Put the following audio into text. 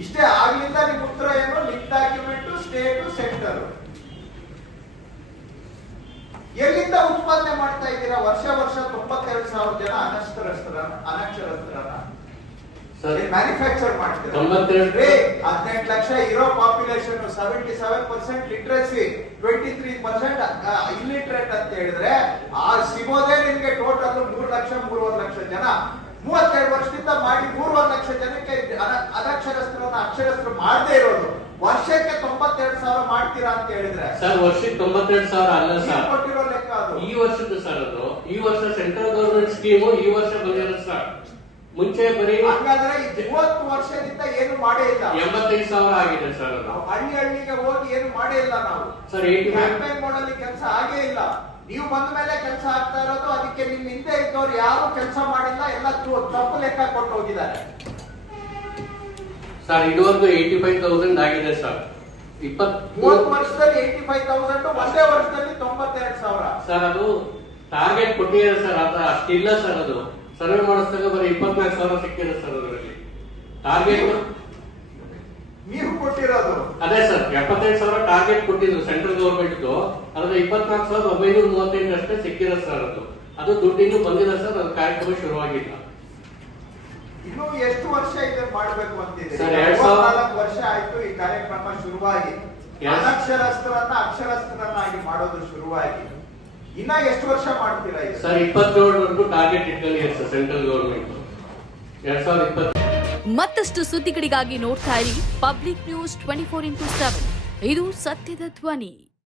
ಇಷ್ಟೇ ಆಗ್ಲಿಂದ ನಿಮ್ ಉತ್ತರ ಏನು? Link document state centre. ಎಲ್ಲಿಂದ ಉತ್ಪಾದನೆ ಮಾಡ್ತಾ ಇದ್ದೀರಾ? ವರ್ಷ 92,000 ಜನ ಅನಕ್ಷರಸ್ಥರನ್ನ ಮ್ಯಾನುಫ್ಯಾಕ್ಚರ್ ಮಾಡ್ತೀರಾ. 18 ಲಕ್ಷ ಇರೋ ಪಾಪ್ಯುಲೇಷನ್, 77% ಲಿಟ್ರಸಿ, 23% ಇಲ್ಲಿಟ್ರೇಟ್ ಅಂತ ಹೇಳಿದ್ರೆ ಸಿಗೋದೇ ನಿಮ್ಗೆ ಟೋಟಲ್ 3 ಲಕ್ಷ 3.5 ಲಕ್ಷ ಜನ. 32 ವರ್ಷದಿಂದ ಮಾಡಿ 3.5 ಲಕ್ಷ ಜನಕ್ಕೆ ಅನಕ್ಷರಸ್ಥರನ್ನ ಅಕ್ಷರಸ್ಥರು ಮಾಡದೇ ಇರೋದು. ವರ್ಷಕ್ಕೆ 92,000 ಮಾಡ್ತೀರಾ ಅಂತ ಹೇಳಿದ್ರೆ ಸರ್, ವರ್ಷಕ್ಕೆ 92,000 ಅಲ್ಲ ಸರ್, ಕೊಟ್ಟಿರೋ ಲೆಕ್ಕ ಅದು. ಈ ವರ್ಷದ ಸರ್ ಅದು. ಈ ವರ್ಷ ಸೆಂಟ್ರಲ್ ಗವರ್ಮೆಂಟ್ ಸ್ಕೀಮು ಈ ವರ್ಷ ಬಂದಿರೋದು ಸರ್. ಮುಂಚೆ ಬರೀ ಹಾಗಾದ್ರೆ 30 ವರ್ಷದಿಂದ ಏನು ಮಾಡೇ ಇಲ್ಲ. 85,000 ಆಗಿದೆ ಸರ್ ಅದು. ಹಳ್ಳಿಗೆ ಹೋಗಿ ಏನು ಮಾಡೇ ಇಲ್ಲ ನಾವು ಸರ್. ಕ್ಯಾಂಪೇನ್ ಮೋಡಲ್ಲಿ ಕೆಲಸ ಆಗೇ ಇಲ್ಲ. ನೀವು ಬಂದ ಮೇಲೆ ಕೆಲಸ ಆಗ್ತಾ ಇರೋದು. ಅದಕ್ಕೆ ನಿಮ್ ಹಿಂದೆ ಇದ್ದವ್ರು ಯಾರು ಕೆಲಸ ಮಾಡಿಲ್ಲ, ಎಲ್ಲ ತಪ್ಪು ಲೆಕ್ಕ ಕೊಟ್ಟು ಹೋಗಿದ್ದಾರೆ ಸರ್. ಇದುವರೆಗೂ 85,000 ಆಗಿದೆ ಸರ್. 30 ವರ್ಷದಲ್ಲಿ 85,000, ಒಂದೇ ವರ್ಷದಲ್ಲಿ 92,000 ಸರ್. ಅದು ಟಾರ್ಗೆಟ್ ಕೊಟ್ಟಿದೆ ಸರ್, ಅದು ಅಷ್ಟಿಲ್ಲ ಸರ್. ಅದು ಸರ್ವೆ ಮಾಡಿಸಿದಾಗ ಬರೀ 24,000 ಸಿಕ್ಕಿದೆ ಸರ್. ಅದರಲ್ಲಿ ಟಾರ್ಗೆಟ್ ನೀವು ಕೊಟ್ಟಿರೋದು ಅದೇ ಸರ್. 75,000 ಟಾರ್ಗೆಟ್ ಕೊಟ್ಟಿದ್ರು ಸೆಂಟ್ರಲ್ ಗವರ್ಮೆಂಟ್. ಅದ್ರಲ್ಲಿ 24,938 ಅಷ್ಟೇ ಸಿಕ್ಕಿದೆ ಸರ್. ಅದು ದುಡ್ಡು ಇನ್ನೂ ಬಂದಿಲ್ಲ ಸರ್. ಅದು ಕಾರ್ಯಕ್ರಮ ಶುರುವಾಗಿಲ್ಲ. ಇನ್ನು ಎಷ್ಟು ವರ್ಷ ಇದನ್ನ ಮಾಡಬೇಕು ಅಂತಿದೆ? ಸರ್, 24 ವರ್ಷ ಆಯ್ತು ಈ ಕಾರ್ಯಕ್ರಮ ಶುರುವಾಗಿ. ಅನಕ್ಷರಸ್ಥರನ್ನ ಅಕ್ಷರಸ್ಥರನ್ನಾಗಿ ಮಾಡೋದು ಶುರುವಾಗಿ. ಇನ್ನ ಎಷ್ಟು ವರ್ಷ ಮಾಡ್ತೀರಾ ಇದು? ಸರ್, 27ವರೆಗೂ ಟಾರ್ಗೆಟ್ ಇಟ್ಕೊಂಡಿದೆ ಸರ್ ಸೆಂಟ್ರಲ್ ಗವರ್ಮೆಂಟ್ 2020. ಮತ್ತಷ್ಟು ಸುದ್ದಿಗಳಿಗಾಗಿ ನೋಡ್ತಾ ಇರಿ ಪಬ್ಲಿಕ್ ನ್ಯೂಸ್ 24x7. ಇದು ಸತ್ಯದ ಧ್ವನಿ.